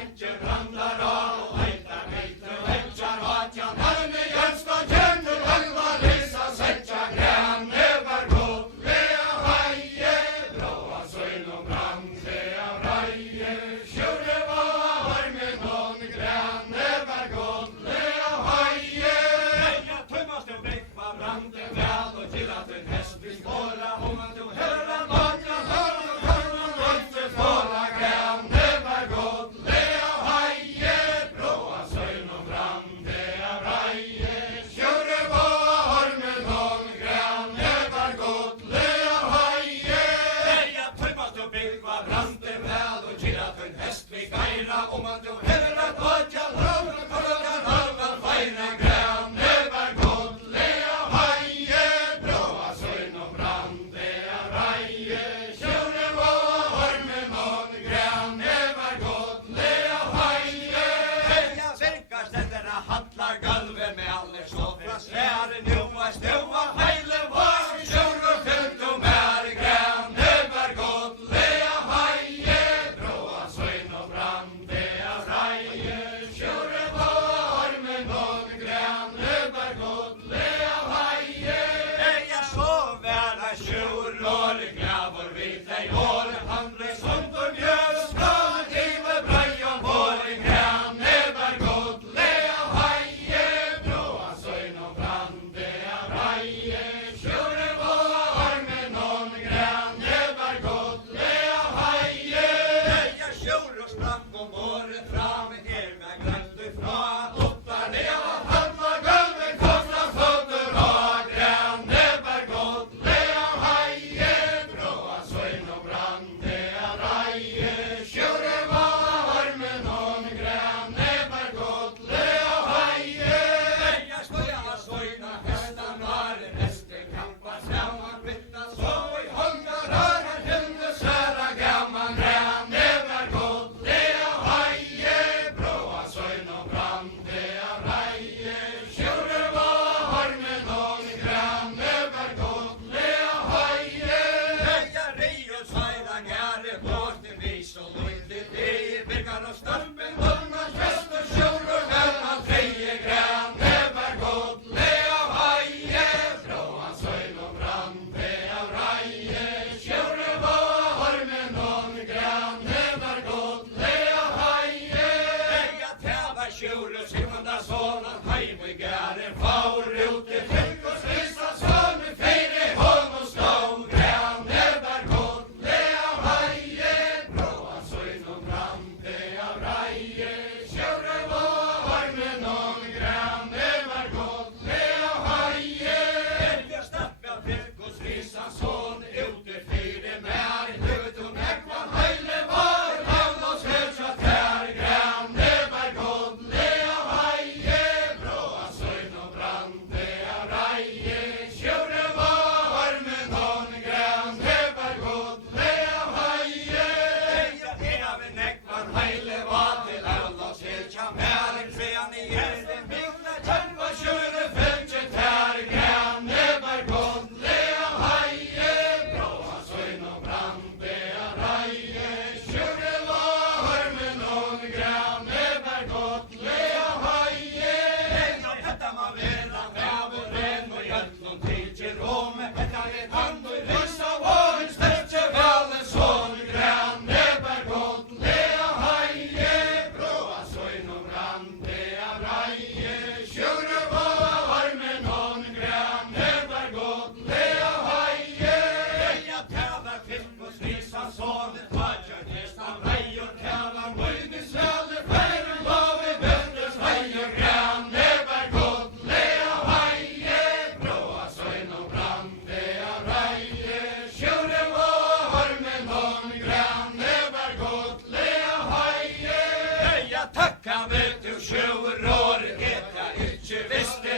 venger ramlar av og eitar heitre venger vatjan harmi jönsk og tjönur vagva lisa setja grænne var godlega haie blåa søgnum brandlega raie sjure var harmi nån grænne var godlega haie Eia tøymast og vekva brande vel og til at en hest vil spåra om at du hører vatja om at du hører at vatja lavna kolgan halvan feina grænne var godlega haie blåa søgnum brandlega raie sjure var harmi nån grænne var godlega haie Eia virkast etter a hallar gulve med alle stofra svære nu var støva heile var sjure fyllt og mer grænne var godlega haie blåa søgnum brandlega sjure var med nån grænne var godlega haie Eia så væra sjurår gravor vid deg år handle sånt og mjøs skative brei og vår grænne var godlega haie blåa søgnum brandlega raie sjure var med nån grænne var godlega haie Eia sjur og sprang om året fram her med glömt ifra Ottar leva halva gulvet kostra fötter av gränne var godlega haie blåa søgnum brandlega raie sjure var med nån grænne var godlega haie Eia skoja søgna hestan var heste kampa saman vittna så i hongar hörar henne særa gamman grænne var godlega haie blåa søgnum brandlega raie sjure var med nån grænne var godlega haie Eia rio særa gære blåste vis og lydde det virkar og stampen vunnas fest og sjure venna treie grænne var godlega haie blåa søgnum brandlega raie sjure var med nån grænne var godlega haie Eia tæva sjure simanda sonan heim i gære faur ut i fylk og strissa sonen feire hånd og stål grænne var godlega haie blåa søgnum brandlega raie sjure var med nån grænne var godlega haie Eia stappa fylk og strissa son ut i feire mer høvet og nekvan heile var havn og skjøtsa tær grænne var godlega haie blåa søgnum brandlega raie sjure var med nån grænne var godlega haie Eia heave nekvan heile var til alla skjøtsa mer trean i hjerten bygna tjempa sjure fylkje tær grænne var godlega haie blåa søgnum brandlega raie sjure var med nån grænne var godlega haie Eia detta ma vera vavur renn og jöllum tidje rome Etta hand og rissa våren sterkje valen son grænne var godlega haie blåa søgnum brandlega raie sjure var med nån grænne var godlega haie Eia tævar fylk og strissa sonen tvatjar nestan reior tævar møynis velde feire love vendes haie grænne var godlega haie blåa søgnum brandlega raie sjure var med nån grænne var godlega haie Eia takka vet du sjurår etta ikkje visste